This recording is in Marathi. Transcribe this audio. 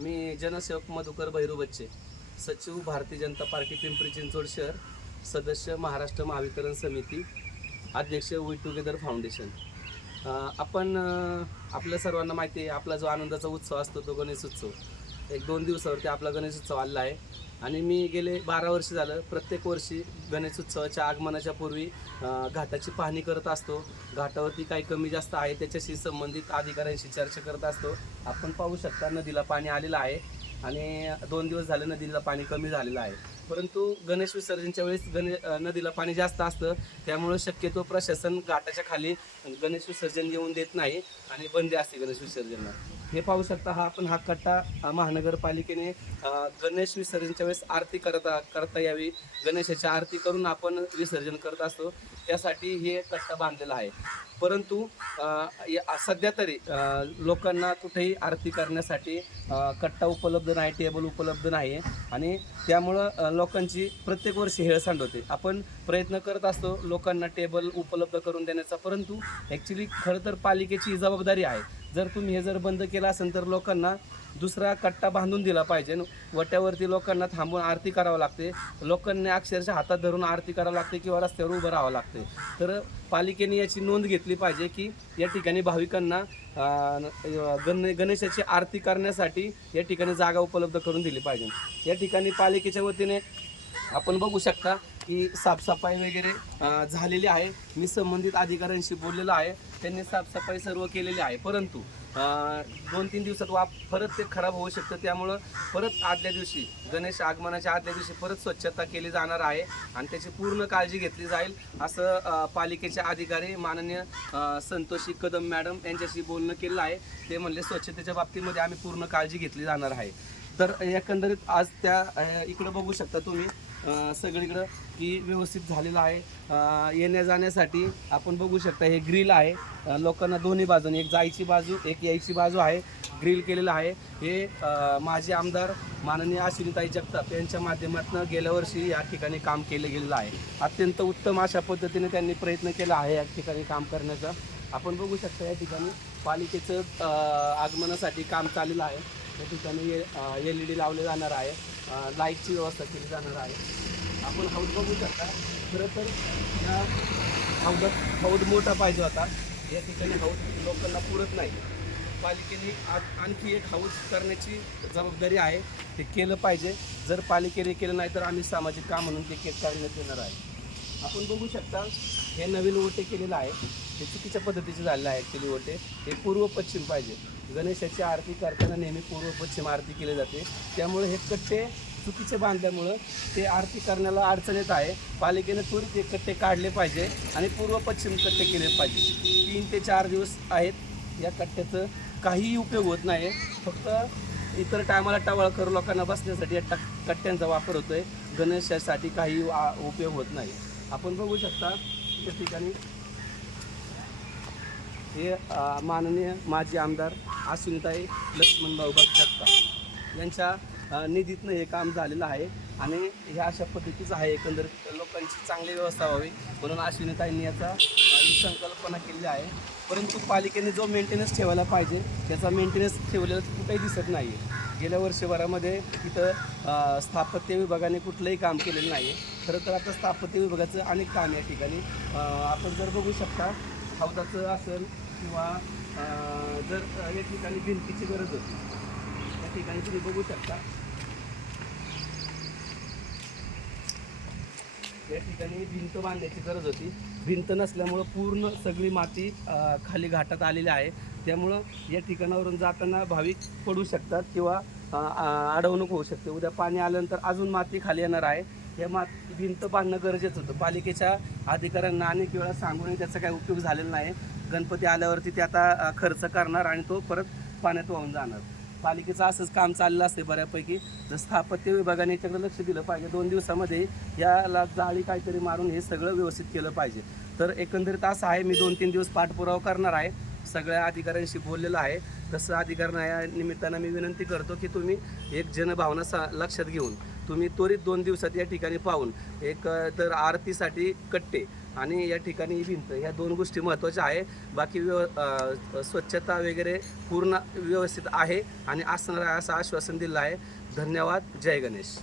मी जनसेवक मधुकर भैरू बच्चे सचिव भारतीय जनता पार्टी पिंपरी चिंचवड शहर सदस्य महाराष्ट्र महावितरण समिती अध्यक्ष वी टुगेदर फाउंडेशन आपण आपल्या सर्वांना माहिती आहे आपला जो आनंदाचा उत्सव असतो तो गणेश उत्सव. एक दोन दिवसावरती आपला गणेश उत्सव आला आहे. आणि मी गेले बारा वर्ष झालं. प्रत्येक वर्षी गणेश उत्सवाच्या आगमनाच्या पूर्वी घाटाची पाहणी करत असतो. घाटावरती काही कमी जास्त आहे त्याच्याशी संबंधित अधिकाऱ्यांशी चर्चा करत असतो. आपण पाहू शकता नदीला पाणी आलेलं आहे. आणि दोन दिवस झाले नदीला पाणी कमी झालेलं आहे. परंतु गणेश विसर्जनच्या वेळेस गणे नदीला पाणी जास्त असतं. त्यामुळं शक्यतो प्रशासन घाटाच्या खाली गणेश विसर्जन येऊन देत नाही आणि बंदी असते गणेश विसर्जनला. हे पाहू शकता हा आपण हा कट्टा महानगरपालिकेने गणेश विसर्जनच्या वेळेस आरती करता करता यावी. गणेशाची आरती करून आपण विसर्जन करत असतो. त्यासाठी हे कट्टा बांधलेला आहे. परंतु या- सध्या तरी लोकांना कुठेही आरती करण्यासाठी कट्टा उपलब्ध नाही टेबल उपलब्ध नाही आणि त्यामुळं लोकांची प्रत्येक वर्षी हेळसांड होते. आपण प्रयत्न करत असतो लोकांना टेबल उपलब्ध करून देण्याचा परंतु ॲक्च्युली खरं तर पालिकेची जबाबदारी आहे. जर तुम्ही हे जर बंद केलं असेल तर लोकांना दुसरा कट्टा बांधून दिला पाहिजे. वट्यावरती लोकांना थांबून आरती करावं लागते. लोकांनी अक्षरशः हातात धरून आरती करावं लागते किंवा रस्त्यावर उभं राहावं लागते. तर पालिकेने याची नोंद घेतली पाहिजे की या ठिकाणी भाविकांना गण गणेशाची आरती करण्यासाठी या ठिकाणी जागा उपलब्ध करून दिली पाहिजे. या ठिकाणी पालिकेच्या वतीने आपण बघू शकता की साफसफाई वगैरे झालेली आहे. मी संबंधित अधिकाऱ्यांशी बोललेलो आहे. त्यांनी साफसफाई सर्व केलेली आहे. परंतु दोन तीन दिवसात वाप परत ते खराब होऊ शकतं. त्यामुळं परत आदल्या दिवशी गणेश आगमनाच्या आदल्या दिवशी परत स्वच्छता केली जाणार आहे आणि त्याची पूर्ण काळजी घेतली जाईल असं पालिकेचे अधिकारी माननीय संतोषी कदम मॅडम यांच्याशी बोलणं केलं आहे. ते म्हणले स्वच्छतेच्या बाबतीमध्ये आम्ही पूर्ण काळजी घेतली जाणार आहे. तर एकंदरीत आज त्या इकडं बघू शकता तुम्ही सगळीकडं की व्यवस्थित झालेलं आहे. येण्या जाण्यासाठी आपण बघू शकता हे ग्रिल आहे. लोकांना दोन्ही बाजूने एक जायची बाजू एक यायची बाजू आहे. ग्रिल केलेलं आहे. हे माजी आमदार माननीय अश्विनीताई जगताप यांच्या माध्यमातून गेल्या वर्षी या ठिकाणी काम केलं गेलेलं आहे. अत्यंत उत्तम अशा पद्धतीने त्यांनी प्रयत्न केला आहे या ठिकाणी काम करण्याचा. आपण बघू शकता या ठिकाणी पालिकेचं आगमनासाठी काम चाललेलं आहे. या ठिकाणी एल ई डी लावले जाणार आहे. लाईटची व्यवस्था केली जाणार आहे. आपण हौद बघू शकता खरं तर या हौदात हौद मोठा पाहिजे होता. या ठिकाणी हौद लोकांना पुरत नाही. पालिकेने आणखी एक हौद करण्याची जबाबदारी आहे. ते केलं पाहिजे. जर पालिकेने केलं नाही तर आम्ही सामाजिक काम म्हणून ते के करण्यात येणार आहे. आपण बघू शकता हे नवीन ओटे केलेलं आहे. हे चुकीच्या पद्धतीचे झालेलं आहे ॲक्च्युली ओटे. हे पूर्व पश्चिम पाहिजे. गणेशाची आरती करताना नेहमी पूर्व पश्चिम आरती केली जाते. त्यामुळे हे कट्टे चुकीचे बांधल्यामुळं ते आरती करण्याला अडचण येत आहे. पालिकेने त्वरित हे कट्टे काढले पाहिजे आणि पूर्व पश्चिम कट्टे केले पाहिजे. तीन ते चार दिवस आहेत. या कट्ट्याचं काहीही उपयोग होत नाही फक्त इतर टायमाला टवाळ करू लोकांना बसण्यासाठी या टक कट्ट्यांचा वापर होतो आहे गणेशासाठी काही आ- उपयोग होत नाही. आपण बघू शकता या ठिकाणी हे माननीय माजी आमदार आसुनताई लक्ष्मणभाऊ जगताप यांच्या निधीतनं हे काम झालेलं आहे आणि ह्या अशा पद्धतीचं आहे एकंदरीत. लोकांची चांगली व्यवस्था व्हावी म्हणून अश्विनीताईंनी याचा ही संकल्पना केलेली आहे. परंतु पालिकेने जो मेंटेनन्स ठेवायला पाहिजे त्याचा मेंटेनन्स ठेवलेला कुठेही दिसत नाही गेल्या वर्षभरामध्ये इथं स्थापत्य विभागाने कुठलंही काम केलेलं नाही आहे खरं तर आता स्थापत्य विभागाचं अनेक काम या ठिकाणी आपण जर बघू शकता हौदाचं असेल किंवा जर या ठिकाणी भिंतीची गरज होती या ठिकाणी तुम्ही बघू शकता. या ठिकाणी भिंत बांधण्याची गरज होती. भिंत नसल्यामुळं पूर्ण सगळी माती खाली घाटात आलेली आहे. त्यामुळं या ठिकाणावरून जाताना भाविक पडू शकतात किंवा अडवणूक होऊ शकते. उद्या पाणी आल्यानंतर अजून माती खाली येणार आहे. हे मात भिंत बांधणं गरजेचं होतं. पालिकेच्या अधिकाऱ्यांना अनेक वेळा सांगूनही त्याचा काही उपयोग झालेला नाही. गणपती आल्यावरती ते आता खर्च करणार आणि तो परत पाण्यात वाहून जाणार. पालिकेचं असंच काम चाललं असते बऱ्यापैकी. जर स्थापत्य विभागाने याच्याकडे लक्ष दिलं पाहिजे दोन दिवसामध्ये याला जाळी काहीतरी मारून हे सगळं व्यवस्थित केलं पाहिजे. तर एकंदरीत असं आहे मी दोन तीन दिवस पाठपुरावा करणार आहे. सगळ्या अधिकाऱ्यांशी बोललेलं आहे. तसं अधिकाऱ्यांना या निमित्तानं मी विनंती करतो की तुम्ही एक जनभावना सा लक्षात घेऊन तुम्ही त्वरित दोन दिवसात या ठिकाणी पाहून एक तर आरतीसाठी कट्टे आणि या ठिकाणी भिंत ह्या दोन गोष्टी महत्त्वाच्या आहे. बाकी व्यव स्वच्छता वगैरे पूर्ण व्यवस्थित आहे आणि असणार आहे असं आश्वासन दिलं आहे. धन्यवाद. जय गणेश.